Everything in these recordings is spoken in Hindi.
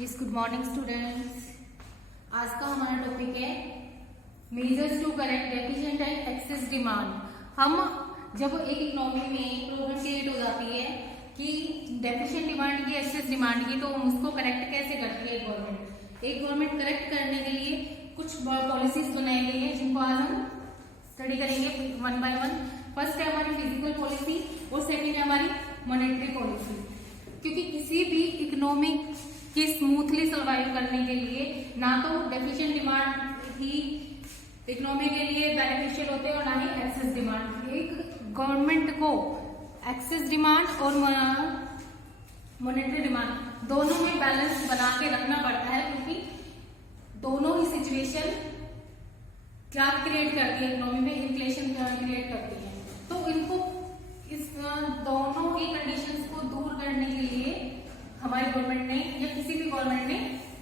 Yes, good morning students. आज का हमारा टॉपिक है measures to correct deficient and excess demand. हम जब एक इकोनॉमी में प्रॉब्लम क्रिएट हो जाती है कि डेफिशिएंट डिमांड की, एक्सेस डिमांड की, तो उसको करेक्ट कैसे करती है गवर्नमेंट। एक गवर्नमेंट करेक्ट करने के लिए कुछ पॉलिसीज बनाई गई है जिनको आज हम स्टडी करेंगे वन बाय वन। फर्स्ट है हमारी फिजिकल पॉलिसी और सेकेंड है हमारी मॉनेटरी पॉलिसी। क्योंकि किसी भी इकोनॉमिक कि स्मूथली सर्वाइव करने के लिए ना तो डेफिशिएंट डिमांड ही इकोनॉमी के लिए बेनिफिशियल होते हैं और ना ही एक्सेस डिमांड। एक गवर्नमेंट को एक्सेस डिमांड और मॉनेटरी डिमांड दोनों में बैलेंस बना के रखना पड़ता है, क्योंकि दोनों ही सिचुएशन क्या क्रिएट करती है, इकोनॉमी में इन्फ्लेशन क्रिएट करती है। तो इनको इस दोनों ही कंडीशंस को दूर करने के लिए हमारी गवर्नमेंट ने या किसी भी गवर्नमेंट ने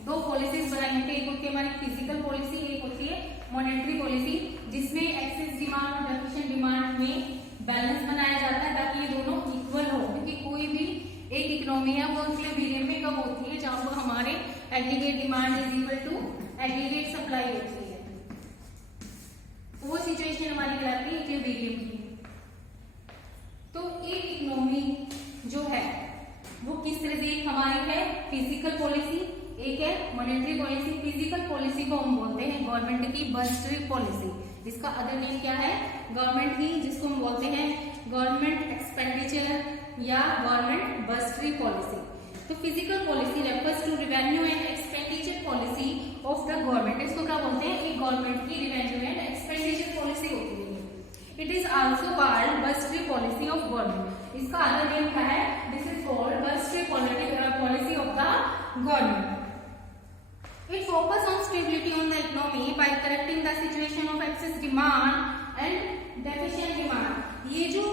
दो पॉलिसीज बनाई होती है। एक होती है हमारी फिजिकल पॉलिसी, एक होती है मॉनेटरी पॉलिसी, जिसमें एक्सेस डिमांड और डेफिशिएंट डिमांड में बैलेंस बनाया जाता है ताकि ये दोनों इक्वल हो। क्योंकि कोई भी एक इकोनॉमी है वो इक्विलिब्रियम में कब होती है, जहां पर हमारे aggregate demand is equal to aggregate supply होती है, वो सिचुएशन हमारी कहलाती है इक्विलिब्रियम की। तो एक इकोनॉमी जो है वो किस तरह से, एक हमारी है फिजिकल पॉलिसी, एक है मॉनेटरी पॉलिसी। फिजिकल पॉलिसी को हम बोलते हैं गवर्नमेंट की बजटरी पॉलिसी, जिसका अदर नेम क्या है, गवर्नमेंट की, जिसको हम बोलते हैं गवर्नमेंट एक्सपेंडिचर या गवर्नमेंट बजटरी पॉलिसी। तो physical policy refers to revenue and expenditure policy of the government. इसको क्या बोलते हैं, एक गवर्नमेंट की रिवेन्यू एंड एक्सपेंडिचर पॉलिसी होती है। It is also called budgetary policy of government. इसका अदर नेम क्या है, this is called budgetary policy of the government. It focus on stability on the economy by correcting the situation of excess demand and deficient demand। ये जो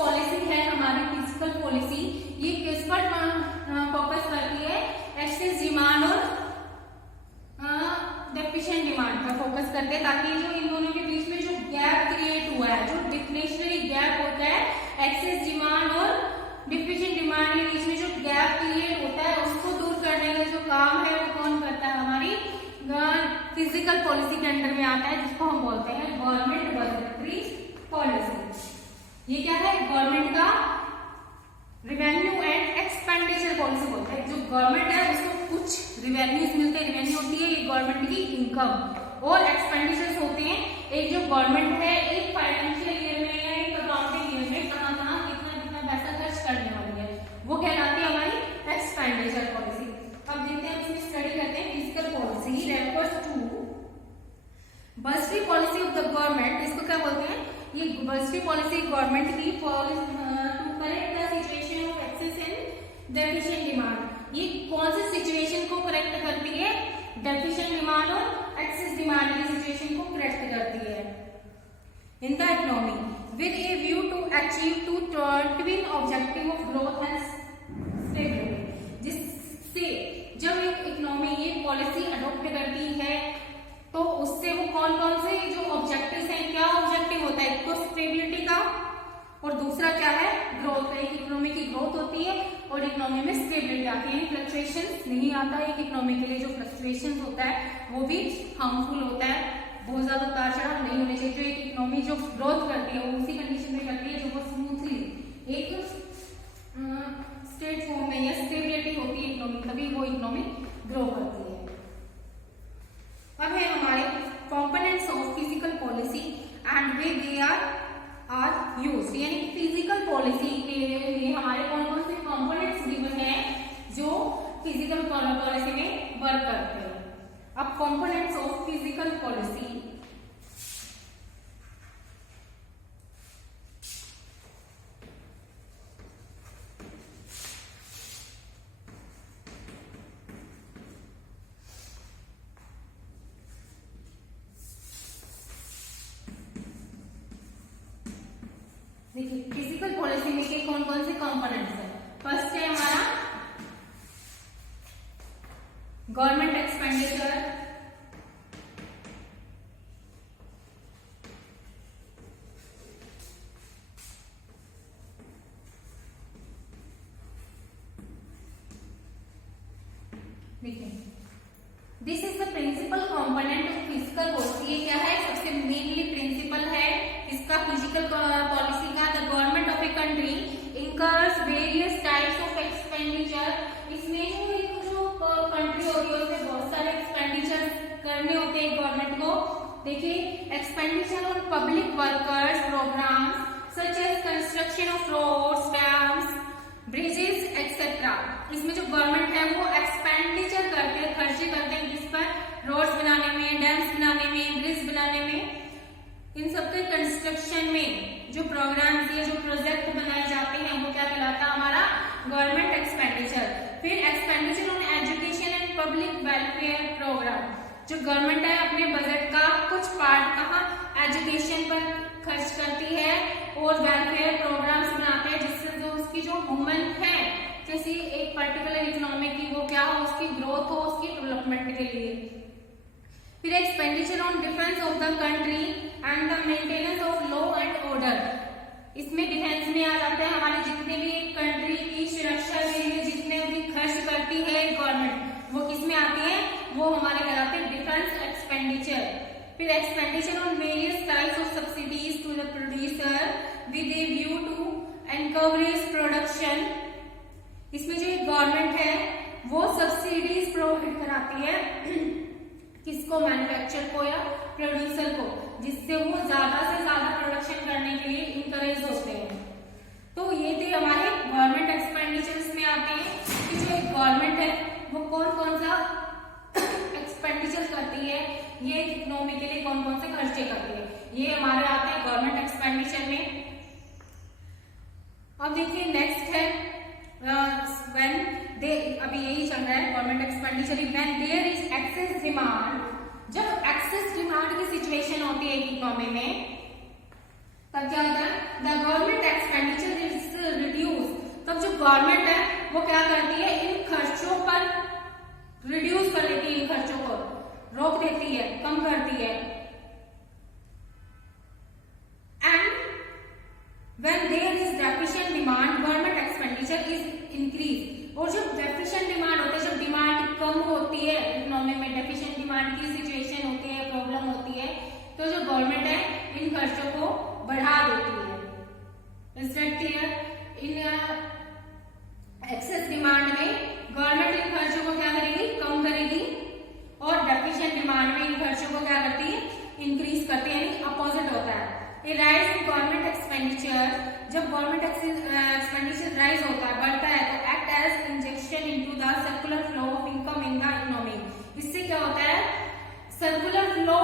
पॉलिसी है हमारी फिजिकल पॉलिसी, ये किस पर फोकस करती है, एक्सेस डिमांड और डेफिशिएंट डिमांड पर फोकस करते हैं, ताकि जो इन दोनों के बीच में जो गैप क्रिएट हुआ है, जो डिफ्लेशनरी गैप होता है एक्सेस डिमांड और डेफिशिएंट डिमांड के बीच में जो गैप क्रिएट होता है, उसको दूर करने का जो काम है वो कौन करता है, हमारी फिजिकल पॉलिसी के अंडर में आता है, जिसको हम बोलते हैं गवर्नमेंट बजटरी पॉलिसी। ये क्या है, गवर्नमेंट का रिवेन्यू एंड एक्सपेंडिचर पॉलिसी बोलते हैं। जो गवर्नमेंट है उसको कुछ रिवेन्यूज मिलते हैं, रिवेन्यू होती है एक गवर्नमेंट की इनकम, और एक्सपेंडिचर्स होते हैं एक जो गवर्नमेंट है एक फाइनेंशियल ईयर में या एक अकाउंटिंग ईयर में कहाँ कितना पैसा खर्च करने वाली है, वो कहलाती है हमारी एक्सपेंडिचर पॉलिसी। अब देखते हैं इसमें स्टडी करते हैं physical policy refers to budgetary policy of the government. इसको क्या बोलते हैं, ये बजटरी पॉलिसी गवर्नमेंट की to correct the situation of excess and deficient demand. ये कौन सी सिचुएशन को करेक्ट करती है, डेफिशिएंट डिमांड और एक्सेस डिमांड की सिचुएशन को करेक्ट करती है in the economy with a view to achieve two twin objective of growth and stability। जिससे जब एक इकोनॉमी ये पॉलिसी अडॉप्ट करती है तो उससे वो कौन कौन से जो ऑब्जेक्टिव्स हैं, क्या ऑब्जेक्टिव होता है, एक तो स्टेबिलिटी का और दूसरा क्या है, ग्रोथ का। एक इकोनॉमी की ग्रोथ होती है और इकोनॉमी में स्टेबिलिटी आती है, फ्लक्चुएशन नहीं आता है। एक इकोनॉमी के लिए जो फ्लक्चुएशन होता है वो भी हार्मफुल होता है, बहुत ज्यादा उतार चढ़ाव नहीं होने चाहिए। जो एक इकोनॉमी जो ग्रोथ करती है वो उसी कंडीशन में करती है जो वो स्मूथली एक स्टेट फॉर्म में या स्टेबिलिटी होती है इकोनॉमी, तभी वो इकोनॉमी ग्रो करती है। अब है हमारे components of physical policy and way they are used. यानी फिजिकल पॉलिसी के लिए हमारे कौन कौन से कंपोनेंट्स गिवन है जो फिजिकल पॉलिसी में वर्क करते हैं। अब कंपोनेंट्स ऑफ फिजिकल पॉलिसी, देखिए फिजिकल पॉलिसी में के कौन कौन से कंपोनेंट्स है। फर्स्ट है हमारा गवर्नमेंट एक्सपेंडिचर, देखिए, this is the principal component of physical policy. ये क्या है, सबसे मेनली प्रिंसिपल है इसका फिजिकल पॉलिसी का। The government of a country incurs various types of expenditure. इसमें जो कंट्री होती है उसमें बहुत सारे एक्सपेंडिचर करने होते हैं गवर्नमेंट को। देखिए, expenditure on public workers programs such as construction of roads, dams, bridges etcetera. इसमें जो गवर्नमेंट है वो एक्सपेंडिचर करते हैं, खर्चे करते हैं किस पर, रोड्स बनाने में, डैम्स बनाने में, ब्रिज बनाने में, इन सबके कंस्ट्रक्शन में जो प्रोग्राम्स या जो प्रोजेक्ट बनाए जाते हैं वो क्या कहलाता है, हमारा गवर्नमेंट एक्सपेंडिचर। फिर expenditure on education and public welfare program. जो गवर्नमेंट है अपने बजट का कुछ पार्ट कहाँ, एजुकेशन पर खर्च करती है और वेलफेयर प्रोग्राम्स बनाते हैं जिससे जो उसकी जो वुमेन है किसी एक पर्टिकुलर इकोनॉमी की वो क्या हो, उसकी ग्रोथ हो, उसकी डेवलपमेंट के लिए। फिर expenditure on defence of the country and the maintenance of law and order. इसमें डिफेंस में आ जाते हैं हमारे जितने भी कंट्री की सुरक्षा के लिए जितने भी खर्च करती है गवर्नमेंट, वो किस में आती है, वो हमारे कहलाते हैं डिफेंस एक्सपेंडिचर। फिर expenditure on various types of subsidies to the producer with a view to encourage production. इसमें जो गवर्नमेंट है वो सब्सिडीज प्रोवाइड कराती है किसको, मैन्युफैक्चर को या प्रोड्यूसर को, जिससे वो ज्यादा से ज्यादा प्रोडक्शन करने के लिए इंकरेज होते हैं। तो ये थे हमारे गवर्नमेंट एक्सपेंडिचर्स में आते हैं कि जो एक गवर्नमेंट है वो कौन कौन सा एक्सपेंडिचर करती है, ये इकोनॉमी के लिए कौन कौन से खर्चे करती है, ये हमारे आते हैं गवर्नमेंट एक्सपेंडिचर में। अब देखिए नेक्स्ट है व्हेन दे, अभी यही चल रहा है government expenditure. When there is excess demand, जब एक्सेस डिमांड की सिचुएशन होती है इकोनॉमी में तब क्या होता है, the government expenditure is reduce. तब जो गवर्नमेंट है वो क्या करती है, इन खर्चों पर रिड्यूस कर देती है, इन खर्चों को रोक देती है, कम करती है। And when there is deficient demand government expenditure is increase. और जो डेफिशिएंट डिमांड होती है, जब डिमांड कम होती है इकोनॉमी में, डेफिशिएंट डिमांड की सिचुएशन होती है, प्रॉब्लम होती है, तो जो गवर्नमेंट है इन खर्चों को बढ़ा देती है। Is that clear? In excess demand में गवर्नमेंट इन खर्चों को क्या करेगी, कम करेगी, और डेफिशिएंट डिमांड में इन खर्चों को क्या करती है, इंक्रीज करती है, यानी अपोजिट होता है। A rise in government expenditure, जब गवर्नमेंट एक्सपेंडिचर राइज होता है, बढ़ता है, तो act as injection into the circular flow of income in the economy. इससे क्या होता है, सर्कुलर फ्लो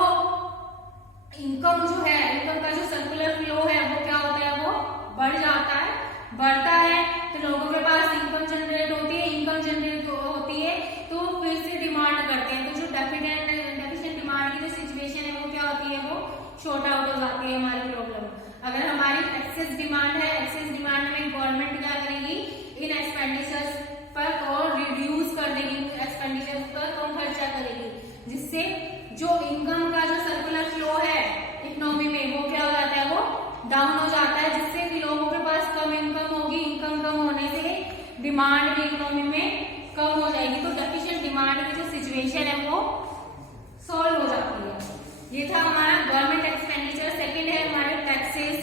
इनकम जो है, इनकम का जो सर्कुलर फ्लो है वो क्या होता है, वो बढ़ जाता है, बढ़ता है, तो लोगों के पास इनकम जनरेट होती है, इनकम जनरेट होती है तो फिर से डिमांड करते हैं। तो जो डेफिशिएंट डिमांड की जो सिचुएशन है वो क्या होती है, वो शॉर्ट आउट हो जाती है हमारी प्रॉब्लम। अगर हमारी एक्सेस डिमांड है, एक्सेस डिमांड में गवर्नमेंट क्या करेगी, इन एक्सपेंडिचर्स पर और रिड्यूस कर देगी, एक्सपेंडिचर्स पर कम खर्चा करेगी, जिससे जो इनकम का जो सर्कुलर फ्लो है इकोनॉमी में वो क्या हो जाता है, वो डाउन हो जाता है, जिससे कि लोगों के पास कम इनकम होगी, इनकम कम होने से डिमांड भी इकोनॉमी में कम हो जाएगी, तो डेफिशिएंट डिमांड की जो सिचुएशन है वो सॉल्व हो जाती है। ये था हमारा गवर्नमेंट एक्सपेंडिचर। सेकंड है हमारे टैक्सेस।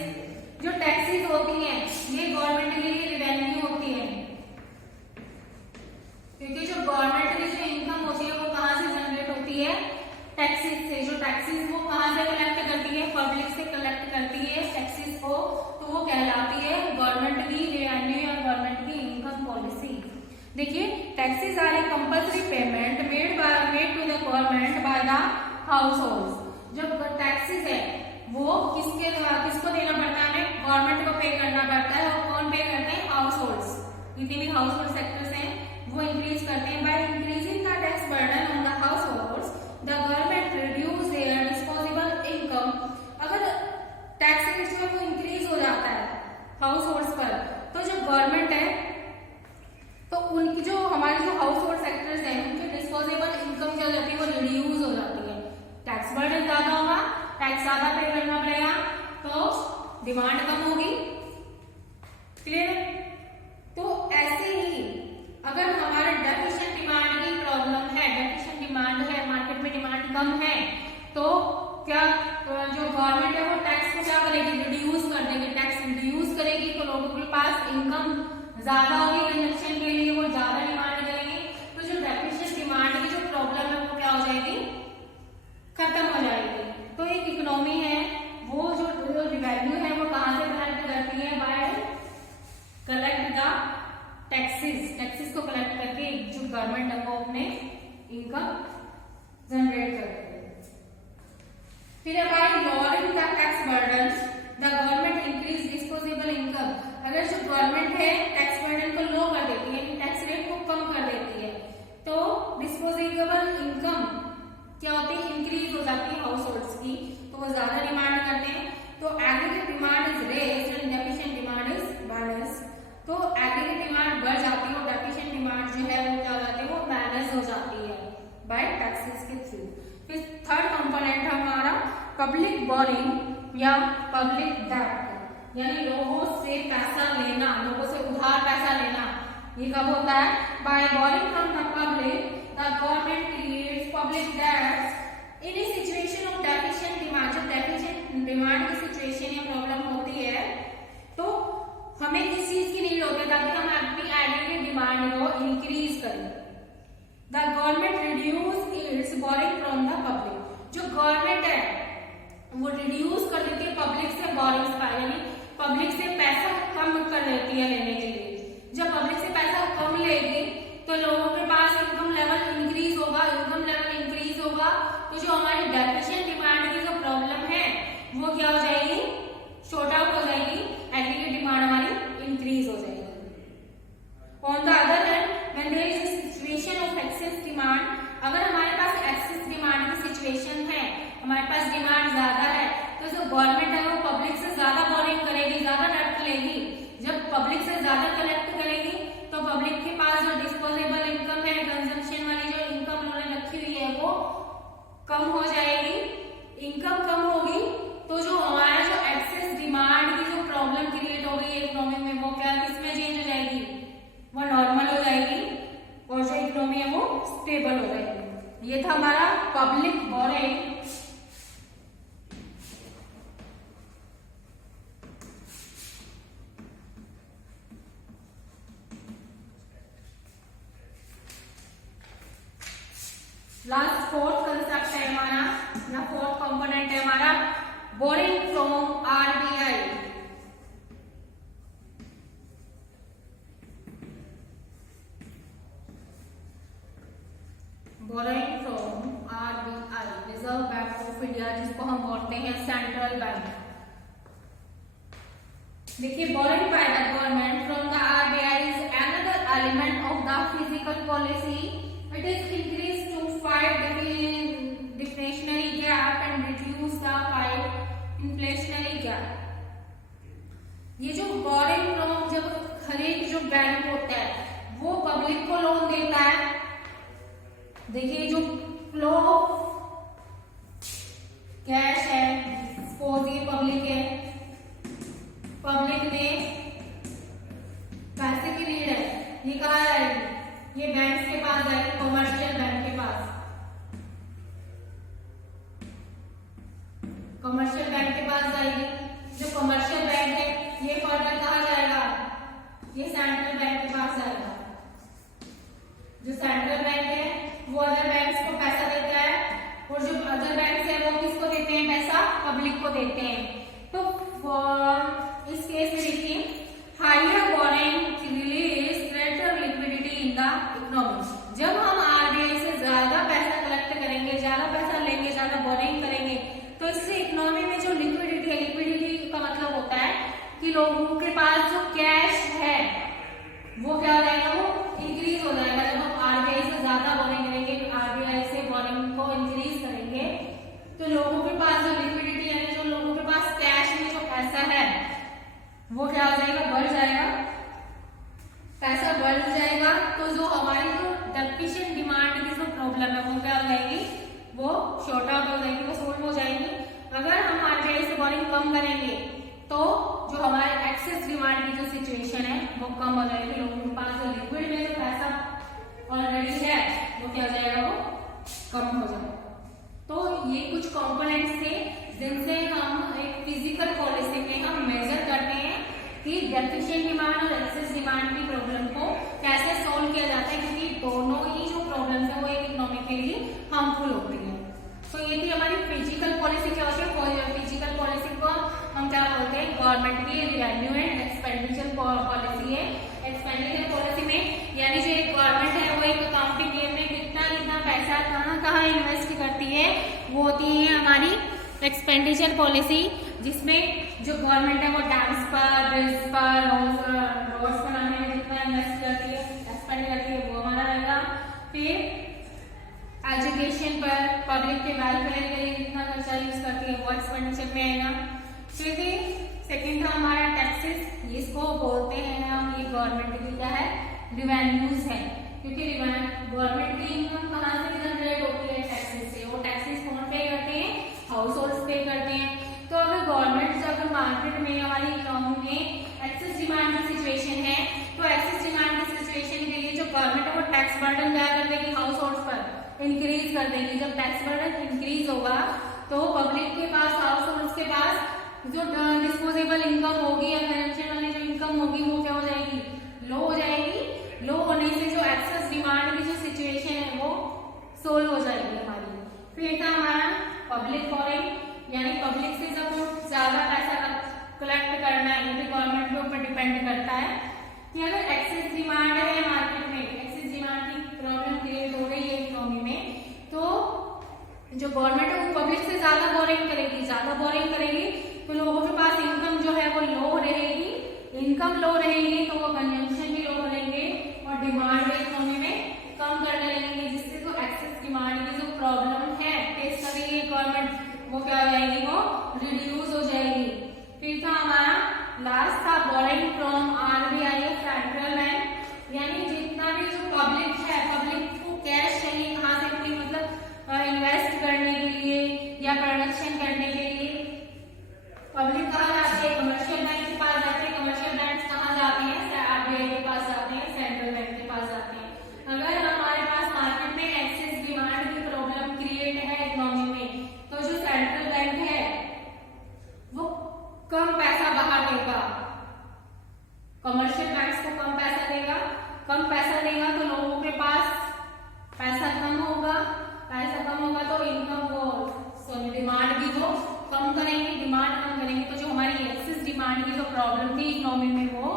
जो टैक्सेस होती हैं ये गवर्नमेंट के लिए रेवेन्यू होती है, क्योंकि जो गवर्नमेंट की जो इनकम होती है वो कहाँ से जनरेट होती है, टैक्सेस से। जो टैक्सेस वो कहाँ से कलेक्ट करती है, पब्लिक से कलेक्ट करती है टैक्सेस को, तो वो कहलाती है गवर्नमेंट की रेवेन्यू या गवर्नमेंट की इनकम पॉलिसी। देखिए, taxes are a compulsory payment made to the government by the household. जो टैक्सेस है वो किसको देना पड़ता है, हमें गवर्नमेंट को पे करना पड़ता है, और कौन पे करते हैं, हाउस होल्ड्स। जितने भी हाउस होल्ड सेक्टर्स हैं वो इंक्रीज करते हैं। By increasing the tax burden on the house holds the government reduce there disposable income. अगर टैक्स जो है वो इंक्रीज हो जाता है हाउस होल्ड्स पर, तो जो गवर्नमेंट है तो उनकी जो हमारे जो हाउस होल्ड सेक्टर्स हैं उनकी डिस्पोजेबल इनकम क्या हो जाती है, वो रिड्यूस हो जाती है। टैक्स बर्डन ज्यादा होगा, टैक्स ज्यादा पे करना पड़ेगा, तो डिमांड कम होगी। क्लियर? तो ऐसे ही अगर हमारे डेफिशिएंट डिमांड की प्रॉब्लम डिमांड है, मार्केट में डिमांड कम है, तो क्या जो गवर्नमेंट है वो टैक्स को क्या करेगी, रिड्यूस कर देगी, टैक्स रिड्यूस करेगी, तो लोगों के पास इनकम ज्यादा होगी, कंजप्शन के लिए वो ज्यादा डिमांड करेंगे, तो जो डेफिशिएंट डिमांड की जो प्रॉब्लम है वो क्या हो जाएगी, खत्म हो जाएगी। तो एक इकोनॉमी है वो जो रिवेन्यू है वो कहाँ से कलेक्ट करती है, by collect the taxes, taxes को कलेक्ट करके जो गवर्नमेंट है वो अपने इनकम जनरेट करती है। फिर है by lowering the tax burden the government increase disposable income. अगर जो गवर्नमेंट है टैक्स बर्डन को लो कर देती है, टैक्स रेट को कम कर देती है, तो डिस्पोजेबल इनकम क्या होती है, इंक्रीज हो जाती है हाउस होल्ड्स की, तो वो ज्यादा डिमांड करते हैं, तो aggregate demand is raised and deficient demand is balance. तो एग्रीगेट डिमांड बढ़ जाती है और डेफिशिएंट डिमांड जो है वो क्या हो जाती है, वो बैलेंस हो जाती है बाय टैक्सेस के थ्रू। फिर थर्ड कंपोनेंट है हमारा पब्लिक बोरिंग या पब्लिक डेब्ट, यानी लोगों से पैसा लेना, लोगों से उधार पैसा लेना। ये कब होता है, by borrowing from the public the government creates public debts in a situation of deficient demand. जब डेफिशिएंट डिमांड की सिचुएशन या प्रॉब्लम होती है तो हमें किस चीज की नीड होती है, ताकि हम अपनी एग्रीगेट डिमांड को इंक्रीज करें। The government reduce it's boring from the public. जो गवर्नमेंट है वो रिड्यूस कर देती है पब्लिक से बोरिंग्स का, यानी पब्लिक से पैसा कम कर देती है लेने के लिए। जब पब्लिक से पैसा कम लेगी तो लोगों के पास इनकम लेवल इंक्रीज होगा, इनकम लेवल इंक्रीज होगा, तो जो हमारी डेफिशिएंट डिमांड की जो प्रॉब्लम है वो क्या हो जाएगी, शॉर्ट आउट हो जाएगी, एग्रीगेट डिमांड हमारी इंक्रीज हो जाएगी। On the other hand when there is a situation of excess demand, अगर हमारे पास एक्सेस डिमांड की सिचुएशन है, हमारे पास डिमांड ज्यादा है, तो जो गवर्नमेंट है वो पब्लिक से ज्यादा बोरिंग करेगी, ज्यादा डेब्ट लेगी। जब पब्लिक से ज्यादा कलेक्ट करेगी तो पब्लिक के पास जो डिस्पोजेबल इनकम है, कंजम्पशन वाली जो इनकम उन्होंने रखी हुई है वो कम हो जाएगी। इनकम कम होगी तो जो हमारा जो एक्सेस डिमांड की जो प्रॉब्लम क्रिएट हो गई इकोनॉमी में, वो क्या किसमें चेंज हो जाएगी, वो नॉर्मल हो जाएगी और जो इकोनॉमी है वो स्टेबल हो जाएगी। ये था हमारा public borrowing. Last fourth concept है हमारा, या फोर्थ कंपोनेंट है हमारा borrowing from RBI. Borrowing from RBI, reserve bank of India, जिसको हम बोलते हैं सेंट्रल बैंक। देखिए, borrowing by the government from the RBI is another element of the fiscal policy. It is increase to fight deflationary gap and reduce the fight inflationary gap। ये जो बोरिंग फ्रॉम, जब हर एक जो बैंक होता है वो पब्लिक को लोन देता है, देखिए जो फ्लो कैश है, सपोज ये पब्लिक है, पब्लिक ने पैसे की नीड है, ये कहाँ जाएगी, ये बैंक के पास जाएगी, कमर्शियल बैंक के पास। कमर्शियल बैंक के पास जाएगी, जो कमर्शियल बैंक है ये फर्दर कहाँ जाएगा, ये सेंट्रल बैंक के पास जाएगा। जो सेंट्रल बैंक है वो अदर बैंक्स को पैसा देता है, और जो अदर बैंक्स है वो किसको देते हैं पैसा, पब्लिक को देते हैं। तो इस केस में देखिए, higher borrowing release greater liquidity in the economy. जब हम आरबीआई से ज्यादा पैसा कलेक्ट करेंगे, ज्यादा पैसा लेंगे, ज्यादा बोरिंग करेंगे, तो इससे इकोनॉमी में जो लिक्विडिटी है, लिक्विडिटी का मतलब होता है कि लोगों के पास जो कैश है वो क्या हो जाएगा, वो इंक्रीज हो जाएगा। जब हम आरबीआई से ज्यादा बोरिंग करेंगे, आरबीआई से बोरिंग को इंक्रीज करेंगे, तो लोगों के पास जो लिक्विडिटी है, जो लोगों के पास कैश में जो पैसा है वो क्या हो जाएगा, बढ़ जाएगा, पैसा बढ़ जाएगा। तो जो हमारी जो डेफिशिएंट डिमांड की जो प्रॉब्लम है वो क्या हो जाएगी, वो शॉर्ट आउट हो जाएगी, वो सोल्व हो जाएगी। अगर हम आरबीआई से बोरिंग कम करेंगे तो जो हमारे एक्सेस डिमांड की जो सिचुएशन है वो कम हो जाएगी, लोगों के पास जो लिक्विड में जो पैसा ऑलरेडी है वो क्या हो जाएगा, वो कि डेफिशिएंट डिमांड और एक्सेस डिमांड की प्रॉब्लम को कैसे सॉल्व किया जाता है, क्योंकि दोनों ही जो प्रॉब्लम्स है वो एक इकोनॉमिकली हार्मफुल होती है। तो ये थी हमारी फिजिकल पॉलिसी। क्या होती है फिजिकल पॉलिसी को हम क्या बोलते हैं, गवर्नमेंट की रेवेन्यू एंड एक्सपेंडिचर पॉलिसी है। एक्सपेंडिचर पॉलिसी में यानी जो एक गवर्नमेंट है वो एक अकाउंटिंग ईयर में कितना कितना पैसा कहाँ कहाँ इन्वेस्ट करती है, वो होती है हमारी एक्सपेंडिचर पॉलिसी, जिसमें जो गवर्नमेंट है वो डैम्स पर, ब्रिज पर, रोड्स बनाने में जितना इन्वेस्ट करती है, एक्सपेंड करती है, वो हमारा रहेगा। फिर एजुकेशन पर, पब्लिक के वेलफेयर के लिए जितना खर्चा यूज करती है वो एक्सपेंडिचर में आएगा। फिर सेकेंड था हमारा टैक्सेस, इसको बोलते हैं हम, ये गवर्नमेंट की क्या है, रिवेन्यूज है, क्योंकि गवर्नमेंट की इनकम कहाँ से जनरेट होती है, टैक्सेस से। वो टैक्सेस कौन पे करते हैं, हाउस होल्ड पे करते हैं। तो अगर गवर्नमेंट अगर मार्केट में हमारी इकोनॉमी में एक्सेस डिमांड की सिचुएशन है, तो एक्सेस डिमांड की सिचुएशन के लिए जो गवर्नमेंट है वो टैक्स बर्डन क्या कर देगी, हाउस होल्ड पर इंक्रीज कर देगी। जब टैक्स बर्डन इंक्रीज होगा तो पब्लिक के पास, हाउस होल्ड के पास जो डिस्पोजेबल इनकम होगी या कंजम्पशन वाली जो इनकम होगी वो क्या हो जाएगी, लो हो जाएगी। लो होने से जो एक्सेस डिमांड की जो सिचुएशन है वो सोल्व हो जाएगी हमारी। फिर था हमारा पब्लिक बोरिंग, यानी पब्लिक से जब ज्यादा पैसा कलेक्ट करना है, ये भी गवर्नमेंट के ऊपर डिपेंड करता है कि अगर एक्सेस डिमांड है मार्केट में, एक्सेस डिमांड की प्रॉब्लम क्रिएट हो रही है इकोनॉमी में, तो जो गवर्नमेंट है वो पब्लिक से ज्यादा बोरिंग करेगी। ज्यादा बोरिंग करेगी तो लोगों के पास इनकम जो है वो लो रहेगी। इनकम लो रहेगी तो वो कंजम्पशन भी लो करेंगे और डिमांड इकोनॉमी में कम करने लगेंगे, जिससे जो एक्सेस डिमांड की जो प्रॉब्लम है फेस कर रही है गवर्नमेंट, वो क्या हो जाएगी, वो रिड्यूस हो जाएगी। फिर था हमारा लास्ट था बोरिंग फ्रॉम आरबीआई और सेंट्रल बैंक, यानी जितना भी जो पब्लिक है, पब्लिक को कैश चाहिए कहाँ से, अपनी मतलब इन्वेस्ट करने के लिए या प्रोडक्शन करने के लिए पब्लिक कहाँ जाती है, कमर्शियल बैंक के पास जाते हैं। कमर्शियल बैंक कहाँ जाते हैं, आरबीआई के पास जाते हैं, सेंट्रल बैंक के पास जाते हैं। अगर हमारे पास मार्केट में एक्सेस डिमांड की प्रॉब्लम क्रिएट है इकोनॉमी में, तो जो सेंट्रल बैंक है वो कम पैसा बाहर देगा, कमर्शियल बैंक्स को कम पैसा देगा। कम पैसा देगा तो लोगों के पास पैसा कम होगा, पैसा कम होगा तो इनकम को डिमांड भी वो कम करेंगे, डिमांड कम करेंगे तो जो हमारी एक्सेस डिमांड की जो प्रॉब्लम थी इकोनॉमी में वो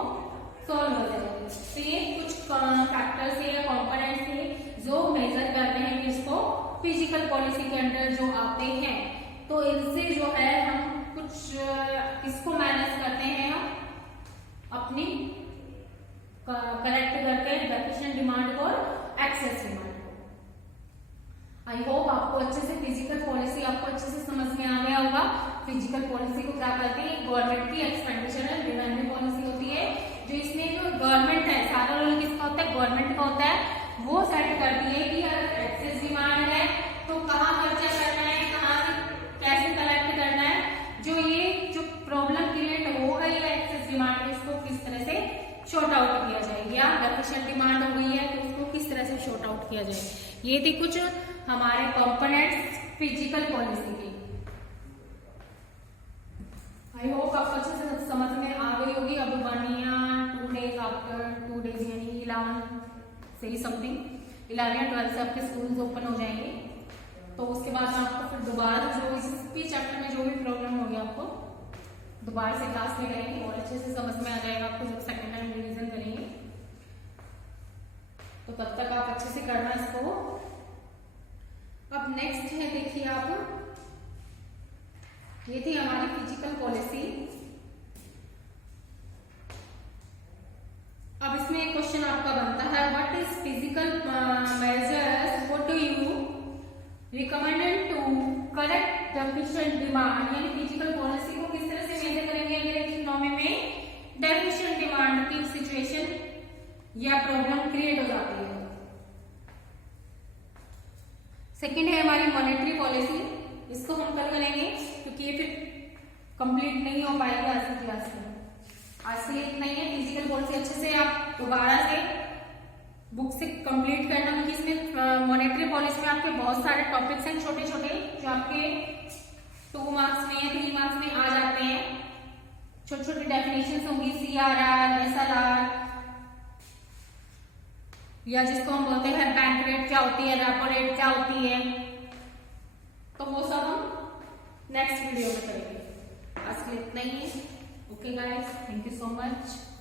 सॉल्व हो जाएगी। तो ये कुछ फैक्टर्स है या कॉम्पोनेंट्स है जो मेजर करते हैं कि इसको फिजिकल पॉलिसी के अंडर जो आते हैं। तो इनसे जो है हम कुछ इसको मैनेज करते हैं, हम अपनी करेक्ट करते हैं डेफिशिएंट डिमांड और एक्सेस डिमांड। आई होप आपको अच्छे से फिजिकल पॉलिसी आपको अच्छे से समझ में आ गया होगा। फिजिकल पॉलिसी को क्या कहते हैं, गवर्नमेंट की एक्सपेंडिचर एंड रेवेन्यू पॉलिसी होती है, जो इसमें जो गवर्नमेंट है, सारा रोल किसका होता है, गवर्नमेंट का होता है। वो सेट करती है कि अगर एक्सेस डिमांड है तो कहाँ खर्चा करना है, कहाँ कैसे कलेक्ट करना है। जो ये जो प्रॉब्लम क्रिएट हो गई है एक्सेस डिमांड, इसको किस तरह से शॉर्ट आउट किया जाए, या डेफिशिएंट डिमांड हो गई है तो उसको किस तरह से शॉर्ट आउट किया जाए। ये थी कुछ हमारे कंपोनेंट्स फिजिकल पॉलिसी के। आई होप आपको अच्छे से समझ में आ गई होगी। अब 1 या 2 डेज आफ्टर 2 डेज यानी 11 से ही समथिंग 11 या 12 से आपके स्कूल ओपन हो जाएंगे। तो उसके बाद में आपको फिर दोबारा जो इस भी चैप्टर में जो भी प्रॉब्लम होगी आपको दोबारा से क्लास में करेंगे और अच्छे से समझ में आ जाएगा आपको जब सेकेंड टाइम रिवीजन करेंगे। तो तब तक आप अच्छे से करना इसको। अब नेक्स्ट है, देखिए आप, ये थी हमारी फिजिकल पॉलिसी। अब इसमें एक क्वेश्चन आपका बनता है, what is fiscal measures what do you recommended to correct deficient demand, यानी फिजिकल पॉलिसी को किस तरह से मेजर करेंगे अगर एक इकोनॉमी में डेफिशिएंट डिमांड की सिचुएशन या प्रॉब्लम क्रिएट हो जाती है। सेकेंड है हमारी मॉनेटरी पॉलिसी, इसको हम कल करेंगे क्योंकि ये फिर कंप्लीट नहीं हो पाएगी आज की क्लास में। आज के लिए इतना ही है। फिजिकल पॉलिसी अच्छे से आप दोबारा से बुक से कंप्लीट करना, क्योंकि इसमें मॉनेटरी पॉलिसी में आपके बहुत सारे टॉपिक्स हैं छोटे छोटे, जो आपके 2 मार्क्स में या 3 मार्क्स में आ जाते हैं। छोटी छोटी डेफिनेशन होंगी, CRR, SRR, या जिसको हम बोलते हैं बैंक रेट क्या होती है, रेपो रेट क्या होती है, तो वो सब हम नेक्स्ट वीडियो में करेंगे। आज के लिए इतना ही है। Okay guys, thank you so much.